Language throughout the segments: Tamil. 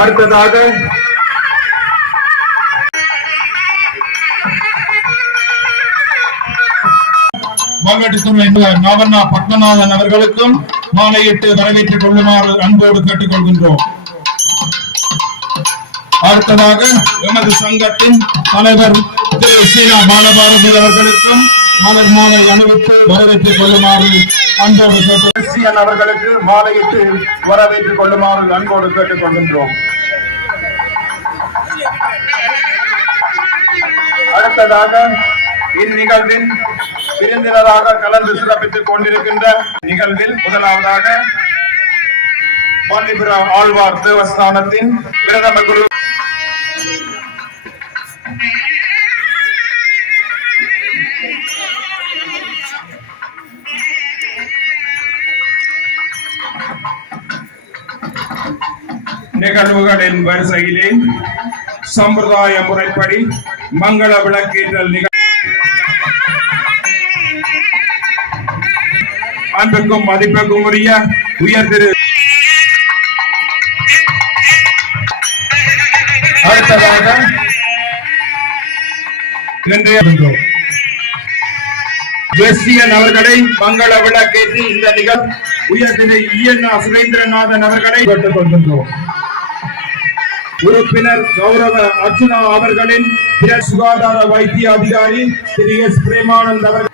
அடுத்ததாக நாவண்ணா பத்மநாதன் அவர்களுக்கும் மாலையிட்டு வரவேற்றுக் கொள்ளுமாறு அன்போடு கேட்டுக் கொள்கின்றோம். அடுத்ததாக எமது சங்கத்தின் தலைவர் திரு சீனா பாலபாரதி அவர்களுக்கும் மலர் மாலை அணிவித்து வரவேற்றுக் கொள்ளுமாறு அன்போடு கேட்டு அவர்களுக்கு மாலையிட்டு வரவேற்றுக் கொள்ளுமாறு அன்போடு கேட்டுக் கொள்கின்றோம். அடுத்ததாக இந்நிகழ்வின் விருந்தினராக கலந்து சிறப்பித்துக் கொண்டிருக்கின்ற நிகழ்வில் முதலாவதாக பாண்டிபுரம் ஆழ்வார் தேவஸ்தானத்தின் பிரதம குரு நிகழ்வுகளின் வரிசையிலே சம்பிரதாய முறைப்படி மங்கள விளக்கேற்றல் நிகழ்வு அன்புக்கும் மதிப்புக்கும் உரிய உயர் திரு அடுத்ததாக அவர்களை மங்கள விளக்கேற்றி இந்த நிகழ்வு உயர் திரு சுரேந்திரநாதன் அவர்களை கேட்டுக் கொள்கின்றோம். உறுப்பினர் கௌரவ அர்ச்சுனா அவர்களின் சுகாதார வைத்திய அதிகாரி திரு எஸ் பிரேமானந்த் அவர்கள்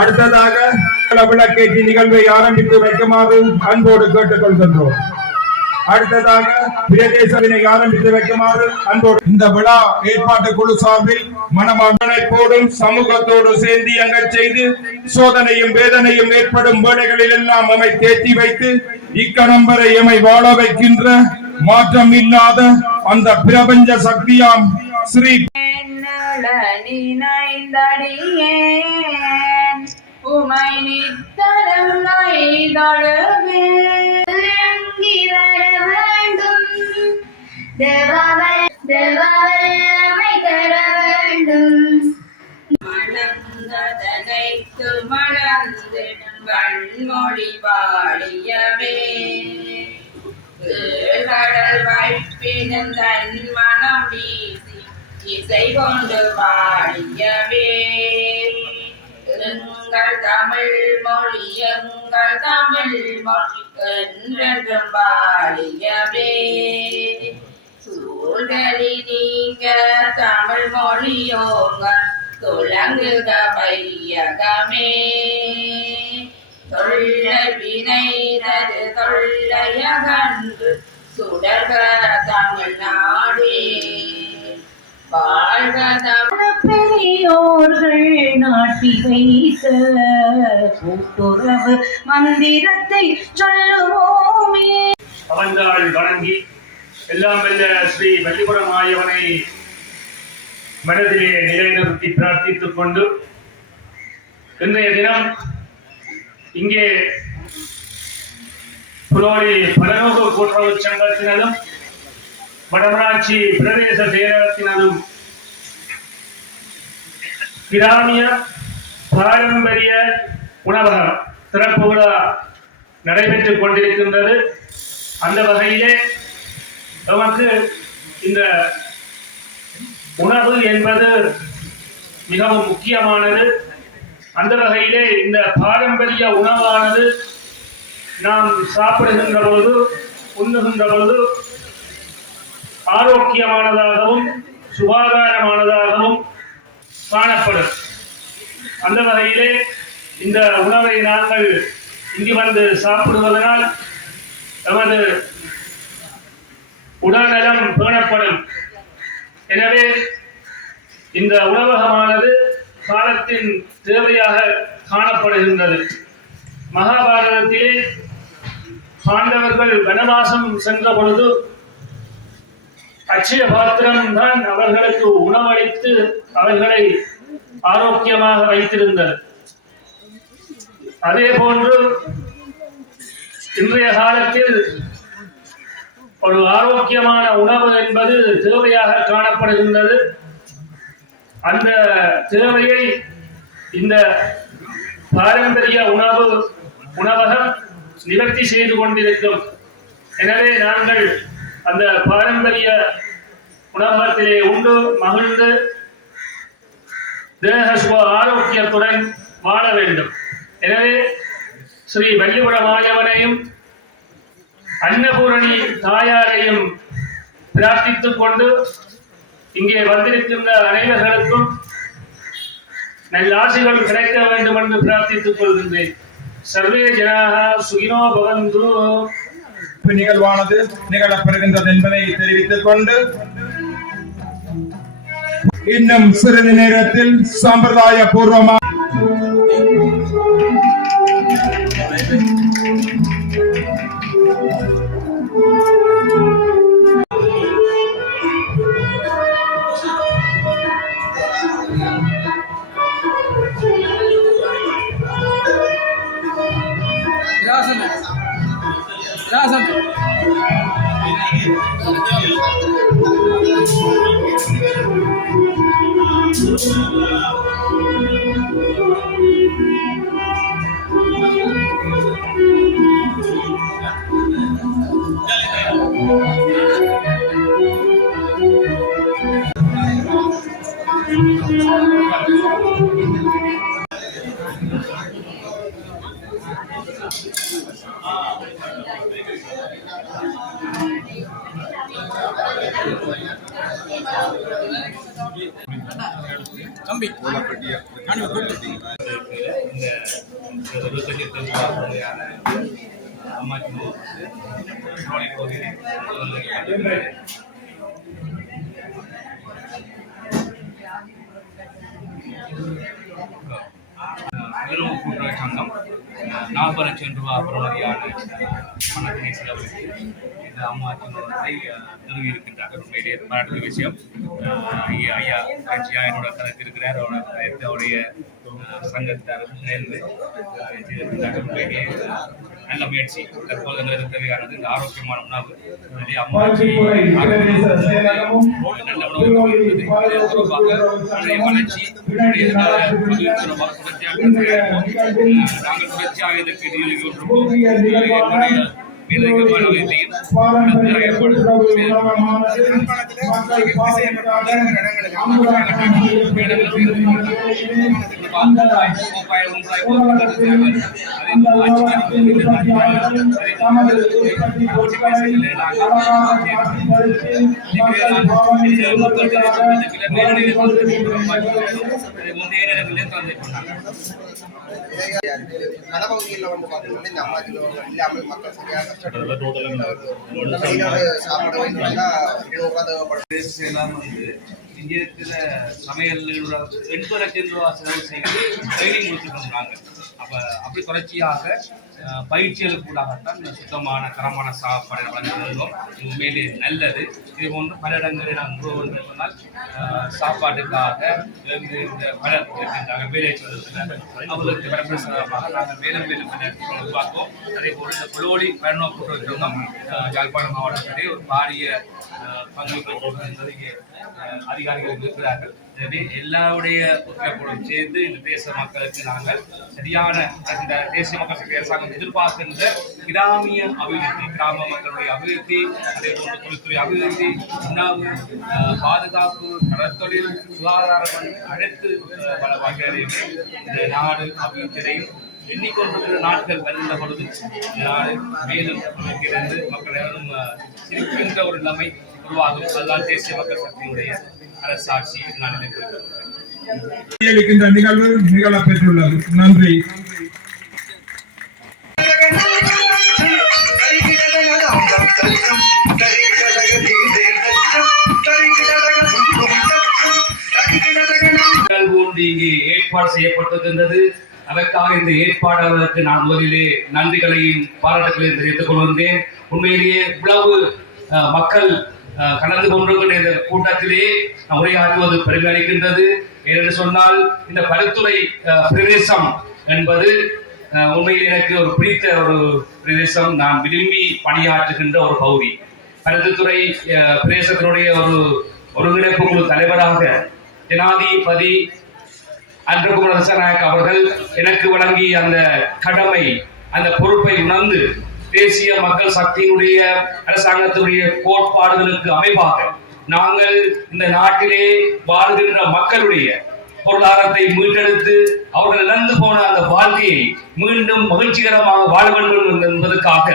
அடுத்ததாக விளக்கேற்றி நிகழ்வை ஆரம்பித்து வைக்குமாறு அன்போடு கேட்டுக் கொள்கின்றோம். அடுத்ததாக பிரதேசவினை ஆரம்பித்து வைக்குமாறு அன்போடு இந்த விழா ஏற்பாட்டு குழு சார்பில் மனமானோடும் சமூகத்தோடு சேர்ந்து இயங்க செய்து சோதனையும் வேதனையும் ஏற்படும் வேளைகளில் எல்லாம் நம்மை தேற்றி வைத்து இக்கணம் வரை எமை வாழ வைக்கின்ற மாற்றம் இல்லாத அந்த பிரபஞ்ச சக்தியாம் ஸ்ரீ உமை நித்தரம் நைதழுவே வர வேண்டும் தேவவல்லமை தர வேண்டும் மணந்ததனைத்து மணந்திடும் வன்மொழி பாடியவே கடல் வைப்பினும் தன் மனம் வீசி இசை கொண்டு பாடியவே எங்கள் தமிழ் மொழி எங்கள் தமிழ் மொழி என்றென்றும் பாடியவே சூழ்களி நீங்க தமிழ் மொழியோங்க துலங்குக வையகமே தொல்லை வினைதது தொல்லையகன்று சுடர்க தமிழ்நாடே பெரியோர்கள் நாட்டி வைத்த கூட்டுறவு மந்திரத்தை சொல்லுவோமே. அவன்கள் வணங்கி எல்லாம் வெல்ல ஸ்ரீ வள்ளிபுரம் ஆயவனை மனதிலே நிலைநிறுத்தி பிரார்த்தித்துக் கொண்டு இன்றைய தினம் இங்கே புலோலி பலநோக்கு கூட்டுறவு சங்கத்தினதும் வடமராட்சி பிரதேச செயலகத்தினதும் கிராமிய பாரம்பரிய உணவகம் சிறப்பு விழா நடைபெற்றுக் கொண்டிருக்கின்றது. அந்த வகையிலே நமக்கு இந்த உணவு என்பது மிகவும் முக்கியமானது. அந்த வகையிலே இந்த பாரம்பரிய உணவானது நாம் சாப்பிடுகின்ற பொழுது உண்ணுகின்ற பொழுது ஆரோக்கியமானதாகவும் சுகாதாரமானதாகவும் காணப்படும். அந்த வகையிலே இந்த உணவை நாங்கள் இங்கு வந்து சாப்பிடுவதனால் நமது உடல்நலம் பேணப்படும். எனவே இந்த உணவகமானது காலத்தின் தேவையாக காணப்படுகின்றது. மகாபாரதத்திலே பாண்டவர்கள் வனவாசம் சென்ற பொழுது அட்சய பாத்திரம் தான் அவர்களுக்கு உணவளித்து அவர்களை ஆரோக்கியமாக வைத்திருந்தது. அதே போன்று இன்றைய காலத்தில் ஒரு ஆரோக்கியமான உணவு என்பது தேவையாக காணப்படுகின்றது. அந்த தேவையை இந்த பாரம்பரிய உணவகம் நிவர்த்தி செய்து கொண்டிருக்கும். எனவே நாங்கள் அந்த பாரம்பரிய உணவகத்திலே உண்டு மகிழ்ந்து தேக சுக ஆரோக்கியத்துடன் வாழ வேண்டும். எனவே ஸ்ரீ வள்ளிபுர மாயவனையும் அன்னபூரணி தாயாரையும் பிரார்த்தித்துக் கொண்டு இங்கே வந்திருக்கின்ற அனைவர்களுக்கும் நல்லாசிகள் கிடைக்க வேண்டும் என்று பிரார்த்தித்துக் கொள்கின்றேன். சர்வே ஜனாக சுகினோ பவந்து. நிகழ்வானது நிகழப்பெறுகின்றது என்பதை தெரிவித்துக் கொண்டு இன்னும் சிறிது நேரத்தில் சம்பிரதாய பூர்வமாக தம்பி கூட்டுறவு சங்கம் 40 லட்சம் ரூபாய் பெறுமதியான பணத்தினை செலவழித்து இந்த அம்மாச்சினத்தை நிறுவியிருக்கின்றார்கள். உண்மையிலே பாராட்டுள்ள விஷயம். ஐயா கட்சியா என்னோட கருத்திருக்கிறார். அவருடைய சங்கத்தார் சேர்ந்து உண்மையிலே நல்ல முயற்சி. தற்போது எங்களுக்கு தேவையானது இந்த ஆரோக்கியமான உணவு. அம்மாச்சி நல்ல உணவு தொடர்பாக வளர்ச்சி நாங்கள் தொடர்ச்சியாக இதற்கு கடப்பகுதியில் வந்து பார்த்தீங்கன்னா இந்த அம்மாஜில இல்லாமல் மக்கள் சரியாக கஷ்டப்பட்டு சாப்பாடு வாங்கினா 200 தேவைப்படும். இங்கே இருக்கிற சமையல் 80 லட்சம் ரூபாய் செலவு செய்து ட்ரைனிங் கொடுத்துருக்காங்க. அப்படி தொடர்ச்சியாக பயிற்சிகளுக்குள்ளாகத்தான் சுத்தமான தரமான சாப்பாடு வழங்குகிறோம். இது உண்மையிலே நல்லது. இது போன்று பல இடங்களில் நாங்கள் சொன்னால் சாப்பாட்டுக்காக இந்த பலர் இருக்கின்றாங்க, வேலை சொல்லுகிறார்கள். அவர்களுக்கு வரப்பிரசாதமாக நாங்கள் மேலும் மேலும் உருவாக்குவோம். அதே போல் இந்த புலோடி பரநோக்கு சங்கம் யாழ்ப்பாணம் மாவட்டத்திலே ஒரு பாரிய பங்களிப்பு என்பது இங்கே அதிகாரிகள் இருக்கிறார்கள். எனவே எல்லாருடைய ஒத்துழைப்புடன் சேர்ந்து இந்த தேச மக்களுக்கு நாங்கள் சரியான இந்த தேசிய மக்கள் சக்தி அரசாங்கம் எதிர்பார்க்கின்ற கிராமிய அபிவிருத்தி, கிராம மக்களுடைய அபிவிருத்தி, அதே போன்ற தொழில்துறை அபிவிருத்தி, உணவு பாதுகாப்பு, கடற்தொழில், சுகாதாரம் அனைத்து பல வகைகளையுமே இந்த நாடு அபிவிருத்தியையும் எண்ணிக்கொண்டிருக்கிற நாட்கள் வருகின்ற பொழுது நாடு மேலும் இருந்து மக்கள் எவரும் சிரிக்கின்ற ஒரு நிலைமை உருவாகும். அதுதான் தேசிய மக்கள் சக்தியினுடைய அரசாட்சி. நான் நிகழ்கின்ற நிகழ்வு நிகழப்பெற்றுள்ளது. நன்றி. இங்கே ஏற்பாடு செய்யப்பட்டிருக்கின்றது. அதற்காக இந்த ஏற்பாடாளருக்கு நான் முதலிலே நன்றிகளையும் பாராட்டுகளையும் தெரிவித்துக் கொள்கின்றேன். உண்மையிலேயே இவ்வளவு மக்கள் கலந்து கொண்டிருக்கின்ற இந்த கூட்டத்திலே உரையாற்றுவது பெருமை அளிக்கின்றது. ஏனென்று சொன்னால் இந்த பருத்துறை பிரதேசம் என்பது உண்மையில் எனக்கு ஒரு பிடித்த ஒரு பிரதேசம். நான் விரும்பி பணியாற்றுகின்ற ஒரு பகுதி. பருத்துறை பிரதேசத்தினுடைய ஒரு ஒருங்கிணைப்பு குழு தலைவராக ஜனாதிபதி அன்றகுமார் திசாநாயக்க அவர்கள் எனக்கு வழங்கிய அந்த கடமை, அந்த பொறுப்பை உணர்ந்து தேசிய மக்கள் சக்தியினுடைய அரசாங்கத்தினுடைய கோட்பாடுகளுக்கு அமைவாக நாங்கள் இந்த நாட்டிலே வாழ்கின்ற மக்களுடைய பொருளாதாரத்தை மீட்டெடுத்து அவர்கள் இழந்து போன அந்த வாழ்க்கையை மீண்டும் மகிழ்ச்சிகரமாக வாழ வேண்டும் என்பதற்காக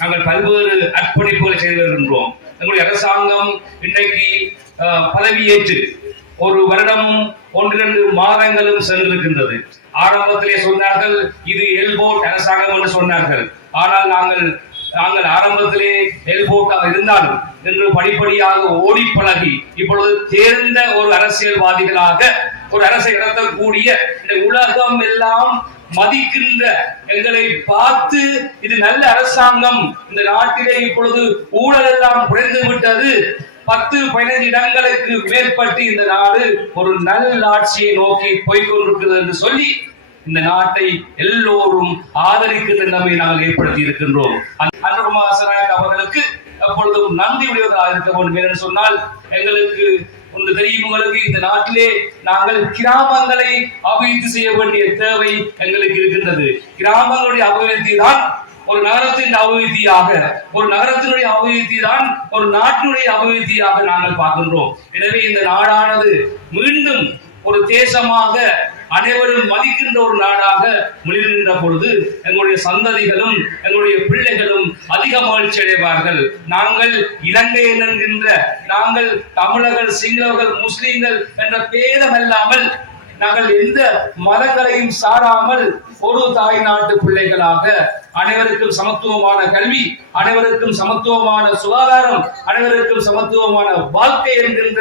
நாங்கள் பல்வேறு அர்ப்பணிப்புகளை செய்து வருகின்றோம். எங்களுடைய அரசாங்கம் இன்றைக்கு பதவியேற்று ஒரு வருடமும் 1-2 மாதங்களும் சென்றிருக்கின்றது. ஆரம்பத்திலே சொன்னார்கள் இது எல்போர்ட் அரசாங்கம் என்று சொன்னார்கள். ஆனால் நாங்கள் ஆரம்பத்திலே எல்போர்ட்டாக இருந்தாலும் இன்று படிப்படியாக ஓடி பழகி இப்பொழுது தேர்ந்த ஒரு அரசியல்வாதிகளாக ஒரு அரசை நடத்தக்கூடிய இந்த உலகம் எல்லாம் மதிக்கின்ற எங்களை பார்த்து இது நல்ல அரசாங்கம், இந்த நாட்டிலே இப்பொழுது ஊழல் எல்லாம் குறைந்து விட்டது, 10-15 இடங்களுக்கு மேற்பட்டு இந்த நாடு ஒரு நல்ல ஆட்சியை நோக்கி போய்கொண்டிருக்கிறது என்று சொல்லி இந்த நாட்டை எல்லோரும் ஆதரிக்கின்ற நிலைமை நாங்கள் ஏற்படுத்தி இருக்கின்றோம். அவர்களுக்கு எப்பொழுதும் நன்றி உடையவர்களாக இருக்க வேண்டும் என்று சொன்னால் எங்களுக்கு ஒன்று தெரியும், உங்களுக்கு இந்த நாட்டிலே நாங்கள் கிராமங்களை அபிவிருத்தி செய்ய வேண்டிய தேவை எங்களுக்கு இருக்கின்றது. கிராமங்களுடைய அபிவிருத்தி தான் ஒரு நகரத்தின் அபிவிருத்தியாக, ஒரு நகரத்தினுடைய அபிவிருத்தி தான் ஒரு நாட்டினுடைய அபிவிருத்தியாக நாங்கள் பார்க்கின்றோம். எனவே இந்த நாடானது மீண்டும் ஒரு தேசமாக அனைவரும் மதிக்கின்ற ஒரு நாடாக மிளிர்கின்ற பொழுது எங்களுடைய சந்ததிகளும் எங்களுடைய பிள்ளைகளும் அதிக மகிழ்ச்சி அடைவார்கள். நாங்கள் இலங்கையர் என்கின்ற நாங்கள் தமிழர்கள், சிங்களவர்கள், முஸ்லீம்கள் என்ற பேதம் அல்லாமல் நாங்கள் எந்த மதங்களையும் சாராமல் ஒரு தாய் நாட்டு பிள்ளைகளாக அனைவருக்கும் சமத்துவமான கல்வி, அனைவருக்கும் சமத்துவமான சுகாதாரம், அனைவருக்கும் சமத்துவமான வாழ்க்கை என்கின்ற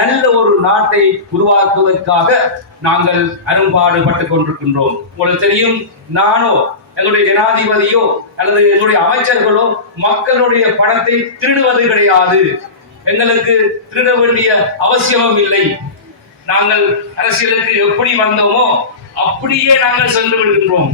நல்ல ஒரு நாட்டை உருவாக்குவதற்காக நாங்கள் அரும்பாடுபட்டுக் கொண்டிருக்கின்றோம். உங்களுக்கு தெரியும், நானோ எங்களுடைய ஜனாதிபதியோ அல்லது எங்களுடைய அமைச்சர்களோ மக்களுடைய பணத்தை திருடுவது கிடையாது. எங்களுக்கு திருட வேண்டிய அவசியமும் இல்லை. நாங்கள் அரசியலுக்கு எப்படி வந்தோமோ அப்படியே நாங்கள் சென்று விடுகின்றோம்.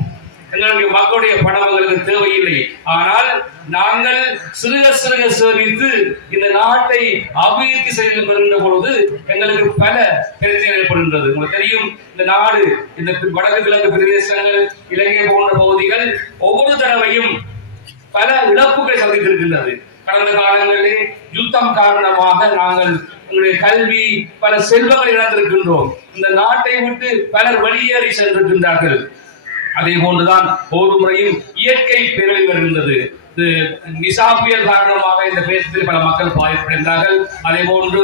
எங்களுடைய மக்களுடைய பணம் எங்களுக்கு தேவையில்லை. ஆனால் நாங்கள் சிறுக சிறுக சேமித்து இந்த நாட்டை அபிவிருத்தி செய்து வருகின்ற பொழுது எங்களுக்கு பல பிரச்சனைகள் ஏற்படுகின்றது. உங்களுக்கு தெரியும், இந்த நாடு, இந்த வடக்கு கிழக்கு பிரதேசங்கள், இலங்கை போன்ற பகுதிகள் ஒவ்வொரு தடவையும் பல இழப்புகளை சந்தித்திருக்கின்றது. கடந்த காலங்களிலே யுத்தம் காரணமாக நாங்கள் எங்களுடைய கல்வி, பல செல்வங்களை இழந்திருக்கின்றோம். இந்த நாட்டை விட்டு பலர் வெளியேறி சென்றிருக்கின்றார்கள். அதே போன்றுதான் ஒவ்வொரு முறையும் இயற்கை பேரழிவு வருகின்றது. நிசா புயல் காரணமாக இந்த தேசத்தில் பல மக்கள் பாதிப்படைந்தார்கள். அதே போன்று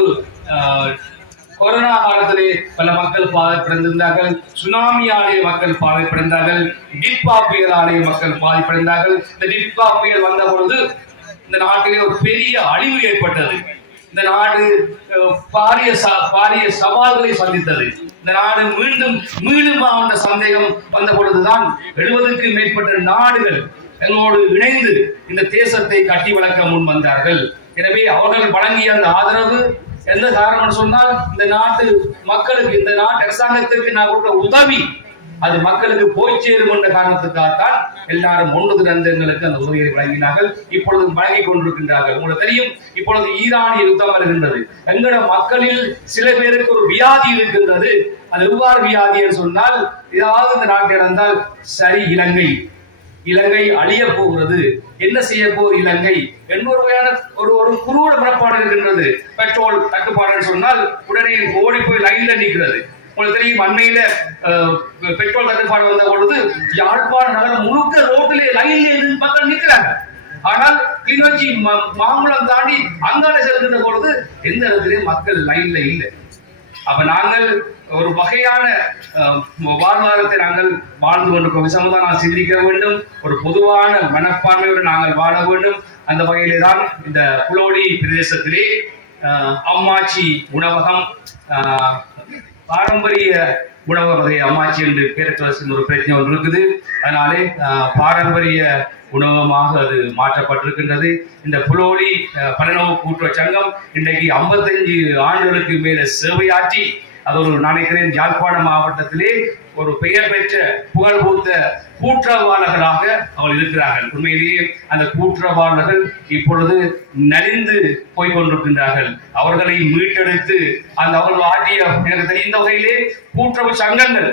கொரோனா காலத்திலே பல மக்கள் பாதிப்படைந்திருந்தார்கள். சுனாமியாலே மக்கள் பாதிப்படைந்தார்கள். டிட்பா புயலாலே மக்கள் பாதிப்படைந்தார்கள். இந்த டிட்பா புயல் வந்த பொழுது இந்த நாட்டிலே ஒரு பெரிய அழிவு ஏற்பட்டது. இந்த நாடு பாரிய சவால்களை சந்தித்தது. இந்த நாடு மீண்டும் என்ற சந்தேகம் வந்த பொழுதுதான் 70க்கும் மேற்பட்ட நாடுகள் எங்களோடு இணைந்து இந்த தேசத்தை கட்டி வளர்க்க முன் வந்தார்கள். எனவே அவர்கள் வழங்கிய அந்த ஆதரவு எந்த காரணம் சொன்னால், இந்த நாட்டு மக்களுக்கு, இந்த நாட்டு அரசாங்கத்திற்கு நான் கொடுத்த உதவி அது மக்களுக்கு போய் சேரும் என்ற காரணத்துக்காகத்தான் எல்லாரும் ஒன்று திரண்டு எங்களுக்கு அந்த உதவியை வழங்கினார்கள். இப்பொழுது வழங்கிக் கொண்டிருக்கின்றார்கள். உங்களுக்கு தெரியும், இப்பொழுது ஈரானிய யுத்தம் வருகின்றது. எங்களோட மக்களில் சில பேருக்கு ஒரு வியாதி இருக்கின்றது. அது எவ்வாறு வியாதி என்று சொன்னால், ஏதாவது இந்த நாட்டில் நடந்தால் சரி, இலங்கை அழிய போகிறது, என்ன செய்ய போகுது இலங்கை என்பொரு ஒரு குறுவட புறப்பாடு இருக்கின்றது. பெட்ரோல் தட்டுப்பாடு சொன்னால் உடனே ஓடி போய் லைன்ல நிற்கிறது. உங்களுக்கு தெரியும், அண்மையில பெட்ரோல் தட்டுப்பாடு வந்த பொழுது யாழ்ப்பாண நகரம் முழுக்க ரோட்டிலே லைன்ல மக்கள் நிற்கிறாங்க. ஆனால் கிளிநொச்சி மாங்குளம் தாண்டி அங்கால செல்கின்ற பொழுது எந்த இடத்திலேயும் மக்கள் லைன்ல இல்லை. அப்ப நாங்கள் ஒரு வகையான வாழ்வாதாரத்தை நாங்கள் வாழ்ந்து கொண்டிருக்கோம். விஷமதான் நான் சிந்திக்க வேண்டும். ஒரு பொதுவான மனப்பான்மையோடு நாங்கள் வாழ வேண்டும். அந்த வகையிலே தான் இந்த புலோடி பிரதேசத்திலே அம்மாச்சி உணவகம், பாரம்பரிய உணவு வகை அம்மாச்சி என்று பேரரசு ஒரு பிரச்சனை ஒன்று இருக்குது. அதனாலே பாரம்பரிய உணவகமாக அது மாற்றப்பட்டிருக்கின்றது. இந்த புலோடி பலனவு கூட்டுறவு சங்கம் இன்றைக்கு 55 ஆண்டுகளுக்கு மேல சேவையாற்றி அது ஒரு நினைக்கிறேன் யாழ்ப்பாண மாவட்டத்திலே ஒரு பெயர் பெற்ற புகழ்பூத்த கூட்டுறவாளர்களாக அவர்கள் இருக்கிறார்கள். உண்மையிலேயே அந்த கூட்டுறவாளர்கள் இப்பொழுது நலிந்து போய்கொண்டிருக்கின்றார்கள். அவர்களை மீட்டெடுத்து அந்த அவர்கள் ஆற்றிய எனக்கு தெரிந்த வகையிலே கூட்டுறவு சங்கங்கள்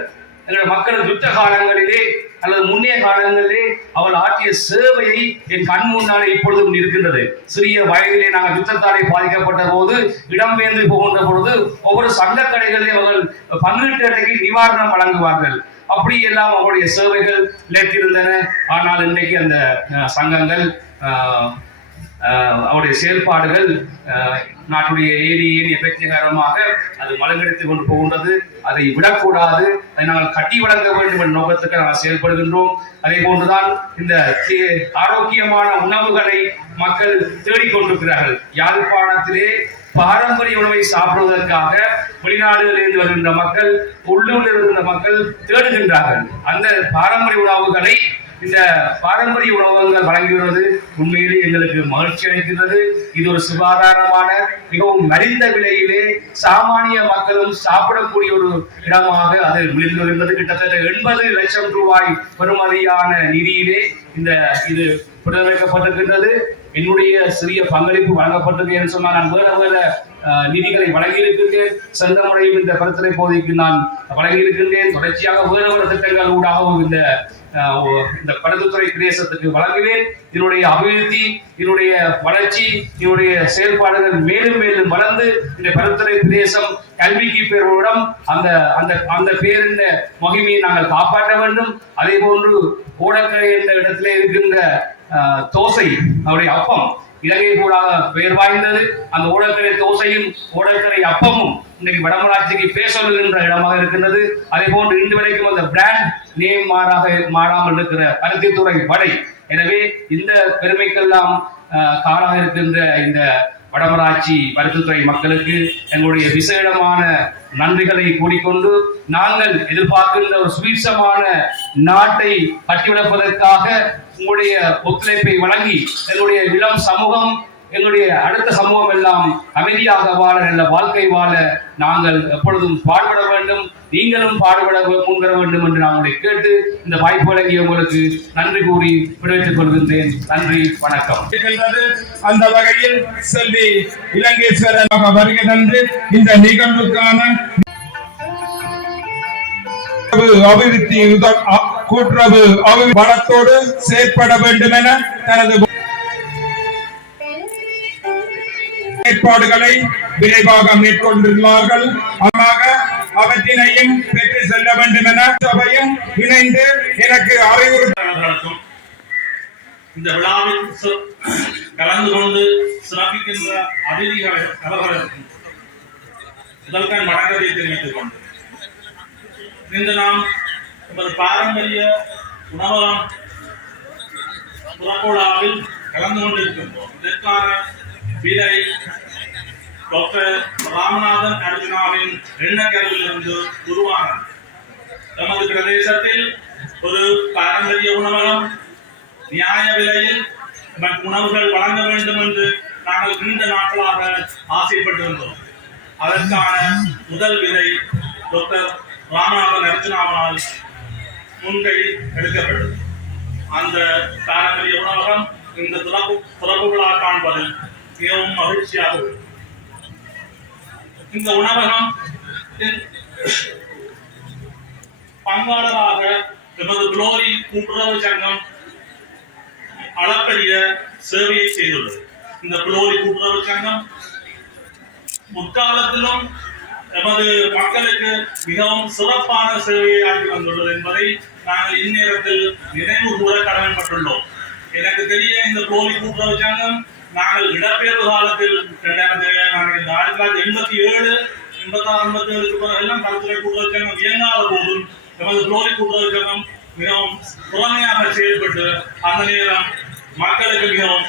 எங்களுடைய மக்கள் யுத்த காலங்களிலே அல்லது முன்னைய காலங்களிலே அவள் ஆற்றிய சேவையை என் கண் முன்னாலே இப்பொழுதும் இருக்கின்றது. சிறிய வயதிலே நாங்கள் யுத்தத்தாலே பாதிக்கப்பட்ட போது இடம்பெயர்ந்து போகின்ற பொழுது ஒவ்வொரு சங்க கடைகளிலே அவர்கள் பங்கீட்டு நிவாரணம் வழங்குவார்கள். அப்படி எல்லாம் அவருடைய சேவைகள் நிலைத்திருந்தன. ஆனால் இன்றைக்கு அந்த சங்கங்கள் அவருடைய செயல்பாடுகள் நாட்டுடைய ஏணியை வெற்றிகரமாக அது மலங்கெடுத்துக் கொண்டு போகின்றது. அதை விடக்கூடாது, அதை நாங்கள் கட்டி வழங்க வேண்டும் என்ற நோக்கத்துக்கு நாங்கள் செயல்படுகின்றோம். அதே போன்றுதான் இந்த ஆரோக்கியமான உணவுகளை மக்கள் தேடிக்கொண்டிருக்கிறார்கள். யாழ்ப்பாணத்திலே பாரம்பரிய உணவை சாப்பிடுவதற்காக வெளிநாடுகளிலிருந்து வருகின்ற மக்கள், உள்ளூரில் இருக்கின்ற மக்கள் தேடுகின்றார்கள். அந்த பாரம்பரிய உணவுகளை இந்த பாரம்பரிய உணவகங்கள் வழங்குகிறது உண்மையிலே எங்களுக்கு மகிழ்ச்சி அளிக்கின்றது. இது ஒரு சுகாதாரமான மிகவும் மலிந்த விலையிலே சாமானிய மக்களும் சாப்பிடக்கூடிய ஒரு இடமாக அது விழுந்து வருகிறது. கிட்டத்தட்ட 80 லட்சம் ரூபாய் பெறுமதியான நிதியிலே இது புனரமைக்கப்பட்டிருக்கின்றது. என்னுடைய சிறிய பங்களிப்பு வழங்கப்பட்டது என்று சொன்னால் நான் வேற நிதிகளை வழங்கியிருக்கின்றேன். சென்ற முறையும் இந்த கருத்தரை போதைக்கு நான் வழங்கியிருக்கின்றேன். தொடர்ச்சியாக வேறு திட்டங்கள் ஊடாகவும் இந்த படகுத்துறை பிரதேசத்துக்கு வழங்குவேன். இதனுடைய அபிவிருத்தி, இதனுடைய வளர்ச்சி, இதனுடைய செயல்பாடுகள் மேலும் மேலும் வளர்ந்து இந்த படகுத்துறை பிரதேசம் கல்விக்கு பெறுவதுடன் அந்த பேரின் மகிமையை நாங்கள் காப்பாற்ற வேண்டும். அதே போன்று ஓடக்கரை என்ற இடத்திலே இருக்கின்ற தோசை, அவருடைய அப்பம் இலங்கை கூடாக பெயர் வாய்ந்தது. அந்த ஓடக்கரை தோசையும் ஓடக்கரை அப்பமும் இன்னைக்கு வடமராட்சிக்கு பேச சொல்லுகின்ற இடமாக இருக்கின்றது. அதே போன்று இன்று வரைக்கும் அந்த பிராண்ட் நேம் மாறாமல் இருக்கிற பருத்தித்துறை வடை. எனவே இந்த பெருமைக்கெல்லாம் காரணமாக இருக்கின்ற இந்த வடமராட்சி பருத்தித்துறை மக்களுக்கு எங்களுடைய விசேடமான நன்றிகளை கூறிக்கொண்டு, நாங்கள் எதிர்பார்க்கின்ற ஒரு சுபீட்சமான நாட்டை கட்டிவிடப்பதற்காக உங்களுடைய ஒத்துழைப்பை வழங்கி எங்களுடைய இளம் சமூகம், எங்களுடைய அடுத்த சமூகம் எல்லாம் அமைதியாக வாழ, நல்ல வாழ்க்கை வாழ நாங்கள் எப்பொழுதும் பாடுபட வேண்டும். நீங்களும் பாடுபட முன்வர வேண்டும் என்று நான் உங்களை கேட்டு இந்த வாய்ப்பு வழங்கிய உங்களுக்கு நன்றி கூறி விடைபெற்றுக் கொள்கின்றேன். நன்றி, வணக்கம். அந்த வகையில் செல்வி இலங்கேஸ்வரன் வருகை தந்து இந்த நிகழ்வுக்கான அபிவிருத்தி கூட்டுறவு வளத்தோடு செயற்பட வேண்டும் என தனது ஏற்பாடுகளை விரைவாக மேற்கொண்டுள்ளார்கள். அவற்றினையும் பெற்று செல்ல வேண்டும் என சபையும் இணைந்து எனக்கு அறிவுறுத்தலும் இந்த விழாவில் கலந்து கொண்டு சிறப்பிக்கின்ற அதிதிகள் அவர்களுக்கும் இதற்கான வணக்கத்தை தெரிவித்துக் கொண்டு இன்று நாம் நமது பாரம்பரிய உணவகம் புறக்கோளாவில் கலந்து கொண்டிருக்கின்றோம். இதற்கான விலை டாக்டர் ராமநாதன் அர்ஜுனாவின் எண்ணக்கருவிலிருந்து உருவானது. நமது பிரதேசத்தில் ஒரு பாரம்பரிய உணவகம் நியாய விலையில் உணவுகள் வழங்க வேண்டும் என்று நாங்கள் நீண்ட நாட்களாக ஆசைப்பட்டிருந்தோம். அதற்கான முதல் விலை டாக்டர் ராமநாதன் அர்ஜுனாவால் முன்கை எடுக்கப்பட்டது. அந்த பாரம்பரிய உணவகம் இந்த துறப்பு விழா காண்பதில் மிகவும் மகிழ்ச்சியாக உள்ளது. இந்த உணவகம் பங்காளராக எமது குளோரி கூட்டுறவு சங்கம் அளப்பரிய சேவையை செய்துள்ளது. இந்த குளோரி கூட்டுறவு சங்கம் முற்காலத்திலும் எமது மக்களுக்கு மிகவும் சிறப்பான சேவையை ஆற்றி வந்துள்ளது என்பதை நாங்கள் இந்நேரத்தில் நினைவு கூற கடமைப்பட்டுள்ளோம். எனக்கு தெரிய இந்த குளோரி கூட்டுறவு சங்கம் நாங்கள் இடப்பெயர்வு காலத்தில் 1987, 86 எல்லாம் பருத்துறை கூட்டுறவு சங்கம் இயங்காத போதும் எமது குளோரி கூட்டுறவு சங்கம் மிகவும் திறமையாக செயல்பட்டு அந்த நேரம் மக்களுக்கு மிகவும்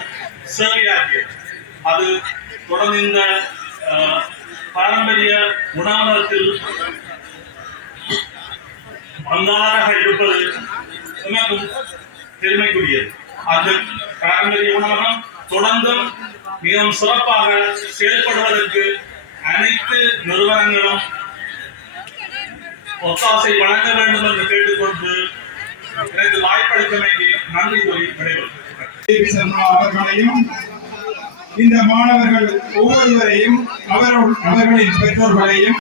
சேவையாற்றியது. அது தொடர்ந்து இந்த பாரம்பரிய உணவகத்தில் பங்காளராக இருப்பது மிகவும் பெருமைக்குரியது. அந்த பாரம்பரிய உணவகம் தொடர்ந்தும் மிகவும் சிறப்பாக செயல்படுவதற்கு அனைத்து நிறுவனங்களும் ஒத்தாசை வழங்க வேண்டும் என்று கேட்டுக்கொண்டு எனக்கு வாய்ப்பளித்தமைக்கு நன்றி கூறி விடைபெறுகிறேன். அவர்களையும் இந்த மாணவர்கள் ஒவ்வொருவரையும் அவர்களின் பெற்றோர்களையும்